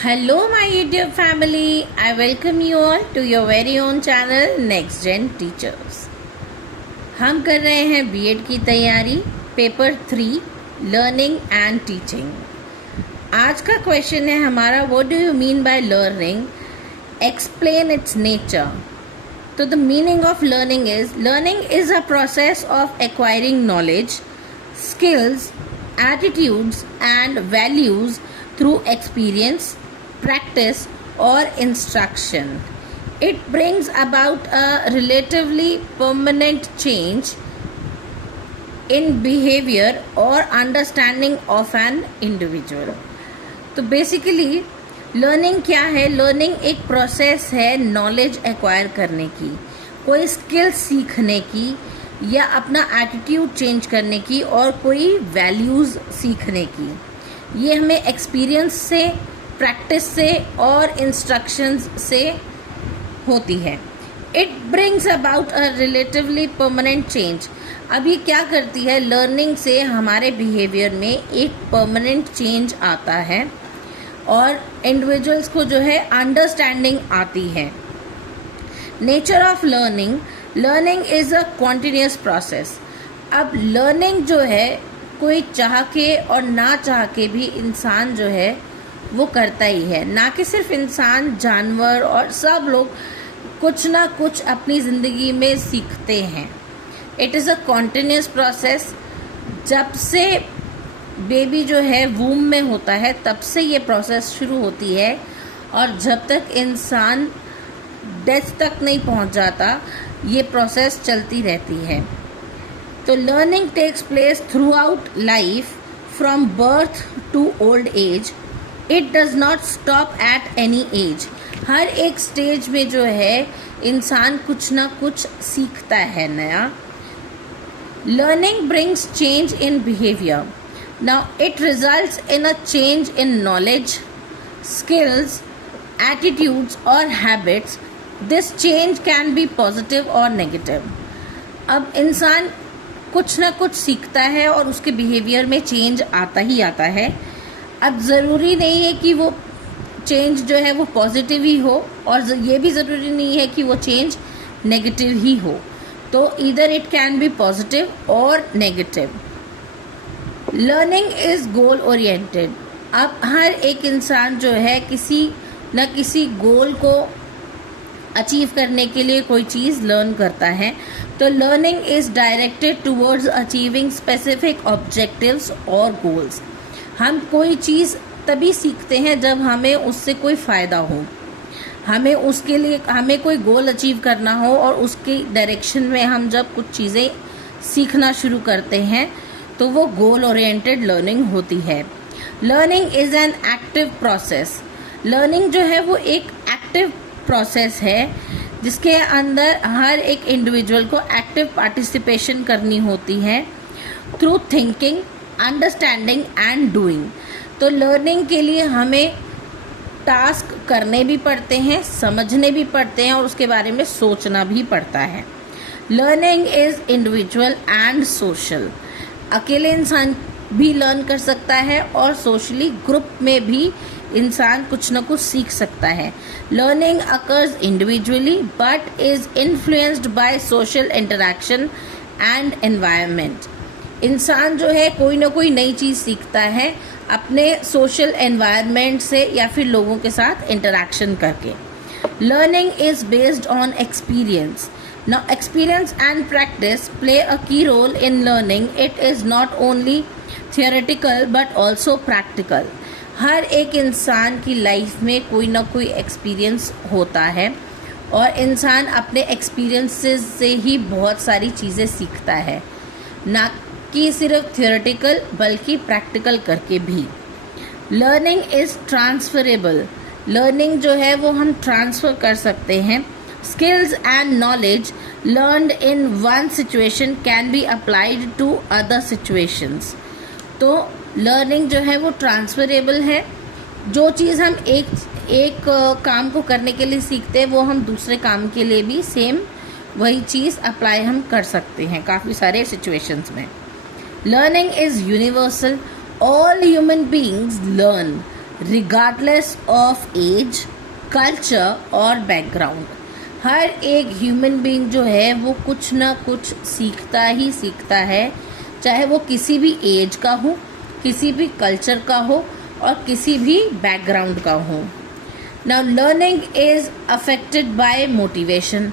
Hello, my YouTube family. I welcome you all to your very own channel Next Gen Teachers. हम कर रहे हैं BEd की तैयारी, पेपर 3 लर्निंग एंड टीचिंग। आज का क्वेश्चन है हमारा, what do you mean by learning, explain its nature. तो the meaning of learning is a process of acquiring knowledge, skills, attitudes and values through experience, practice or instruction. It brings about a relatively permanent change in behavior or understanding of an individual. तो basically learning क्या है? Learning एक process है knowledge acquire करने की, कोई skill सीखने की या अपना एटीट्यूड चेंज करने की और कोई वैल्यूज़ सीखने की। ये हमें एक्सपीरियंस से, प्रैक्टिस से और इंस्ट्रक्शंस से होती है। It brings about a relatively permanent change. अब ये क्या करती है? लर्निंग से हमारे बिहेवियर में एक परमानेंट चेंज आता है और इंडिविजुअल्स को जो है अंडरस्टैंडिंग आती है। Nature of learning is a continuous process. अब लर्निंग जो है कोई चाह के और ना चाह के भी इंसान जो है वो करता ही है। ना कि सिर्फ इंसान, जानवर और सब लोग कुछ ना कुछ अपनी ज़िंदगी में सीखते हैं। It is a continuous process. जब से बेबी जो है वूम में होता है तब से ये प्रोसेस शुरू होती है और जब तक इंसान डेथ तक नहीं पहुंच जाता ये प्रोसेस चलती रहती है। तो learning takes place throughout life from birth to old age. It does not stop at any age. हर एक स्टेज में जो है इंसान कुछ ना कुछ सीखता है नया। Learning brings change in behaviour. Now it results in a change in knowledge, skills, attitudes और habits. This change can be positive और नेगेटिव। अब इंसान कुछ ना कुछ सीखता है और उसके बिहेवियर में चेंज आता ही आता है। अब ज़रूरी नहीं है कि वो चेंज जो है वो पॉजिटिव ही हो और ये भी ज़रूरी नहीं है कि वो चेंज नेगेटिव ही हो। तो either it can be positive और negative. Learning is goal oriented. अब हर एक इंसान जो है किसी न किसी गोल को अचीव करने के लिए कोई चीज़ लर्न करता है। तो learning is directed towards achieving specific objectives और गोल्स। हम कोई चीज़ तभी सीखते हैं जब हमें उससे कोई फ़ायदा हो, हमें उसके लिए हमें कोई गोल अचीव करना हो और उसकी डायरेक्शन में हम जब कुछ चीज़ें सीखना शुरू करते हैं तो वो गोल ओरिएंटेड लर्निंग होती है। Learning is an active process. Learning जो है वो एक एक्टिव प्रोसेस है जिसके अंदर हर एक इंडिविजुअल को एक्टिव पार्टिसिपेशन करनी होती है through thinking, understanding and doing. तो लर्निंग के लिए हमें टास्क करने भी पड़ते हैं, समझने भी पड़ते हैं और उसके बारे में सोचना भी पड़ता है। Learning is individual and social. अकेले इंसान भी लर्न कर सकता है और सोशली ग्रुप में भी इंसान कुछ न कुछ सीख सकता है। Learning occurs individually but is influenced by social interaction and environment. इंसान जो है कोई ना कोई नई चीज़ सीखता है अपने सोशल एनवायरनमेंट से या फिर लोगों के साथ इंटरैक्शन करके। Learning is based on experience. Now, experience and practice play a key role in learning. It is not only theoretical but also practical. हर एक इंसान की लाइफ में कोई ना कोई एक्सपीरियंस होता है और इंसान अपने एक्सपीरियंसेस से ही बहुत सारी चीज़ें सीखता है, ना कि सिर्फ थियोरेटिकल बल्कि प्रैक्टिकल करके भी। Learning is transferable. लर्निंग जो है वो हम ट्रांसफ़र कर सकते हैं। Skills and knowledge learned in one situation can be applied to other situations. तो लर्निंग जो है वो ट्रांसफरेबल है। जो चीज़ हम एक काम को करने के लिए सीखते हैं वो हम दूसरे काम के लिए भी सेम वही चीज़ अप्लाई हम कर सकते हैं काफ़ी सारे सिचुएशंस में। Learning is universal. All human beings learn. Regardless of age, culture और बैकग्राउंड। हर एक ह्यूमन बीइंग जो है वो कुछ ना कुछ सीखता ही सीखता है, चाहे वो किसी भी एज का हो, किसी भी कल्चर का हो और किसी भी बैकग्राउंड का हो। Now learning is affected by motivation.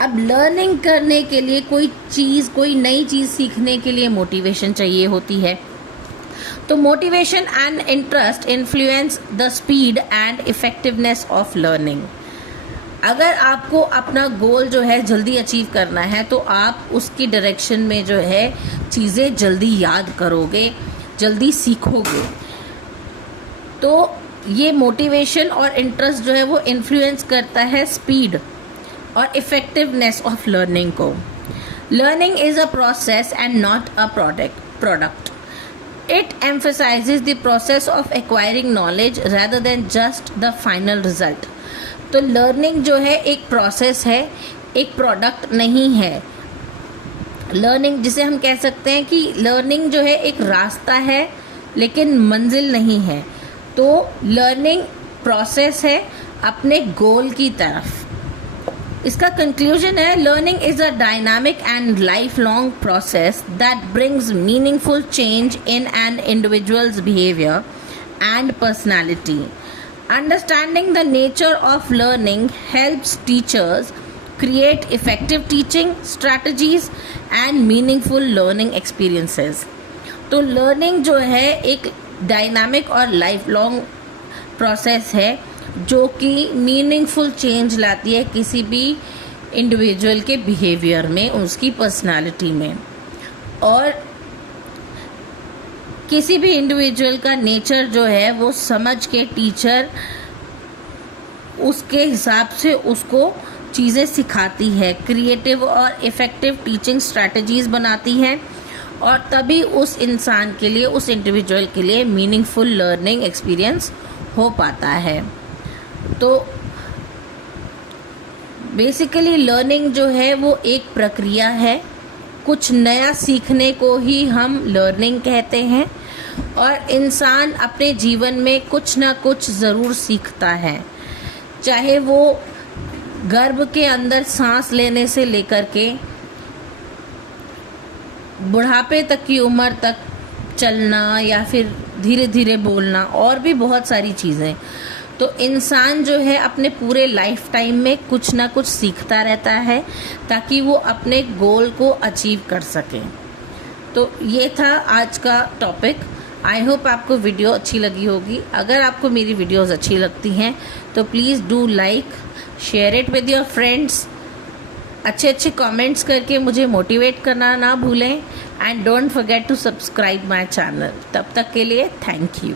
अब लर्निंग करने के लिए कोई नई चीज़ सीखने के लिए मोटिवेशन चाहिए होती है। तो motivation and interest influence the speed and effectiveness of learning. अगर आपको अपना गोल जो है जल्दी अचीव करना है तो आप उसकी डायरेक्शन में जो है चीज़ें जल्दी याद करोगे, जल्दी सीखोगे। तो ये मोटिवेशन और इंटरेस्ट जो है वो इन्फ्लुएंस करता है स्पीड और इफेक्टिवनेस ऑफ लर्निंग को। Learning is a process and not a product. It emphasizes the process of acquiring knowledge rather than just the final result। तो लर्निंग जो है एक प्रोसेस है, एक प्रोडक्ट नहीं है। लर्निंग जिसे हम कह सकते हैं कि लर्निंग जो है एक रास्ता है लेकिन मंजिल नहीं है। तो लर्निंग प्रोसेस है अपने गोल की तरफ। इसका कंक्लूजन है, learning is a dynamic and life long process that brings meaningful change in an individuals behaviour and personality. Understanding the nature of learning helps teachers create effective teaching strategies and meaningful learning experiences। तो learning जो है एक dynamic और life long process है जो कि meaningful change लाती है किसी भी इंडिविजुअल के बिहेवियर में, उसकी पर्सनालिटी में। और किसी भी इंडिविजुअल का नेचर जो है वो समझ के टीचर उसके हिसाब से उसको चीज़ें सिखाती है, क्रिएटिव और इफ़ेक्टिव टीचिंग स्ट्रैटेजीज बनाती है और तभी उस इंसान के लिए, उस इंडिविजुअल के लिए मीनिंगफुल लर्निंग एक्सपीरियंस हो पाता है। तो बेसिकली लर्निंग जो है वो एक प्रक्रिया है। कुछ नया सीखने को ही हम लर्निंग कहते हैं और इंसान अपने जीवन में कुछ ना कुछ ज़रूर सीखता है, चाहे वो गर्भ के अंदर सांस लेने से लेकर के बुढ़ापे तक की उम्र तक चलना या फिर धीरे धीरे बोलना और भी बहुत सारी चीज़ें। तो इंसान जो है अपने पूरे लाइफ टाइम में कुछ ना कुछ सीखता रहता है ताकि वो अपने गोल को अचीव कर सके। तो ये था आज का टॉपिक। आई होप आपको वीडियो अच्छी लगी होगी। अगर आपको मेरी वीडियोस अच्छी लगती हैं तो please do like, share it with your friends. अच्छे अच्छे कमेंट्स करके मुझे मोटिवेट करना ना भूलें and don't forget to subscribe my channel. तब तक के लिए थैंक यू।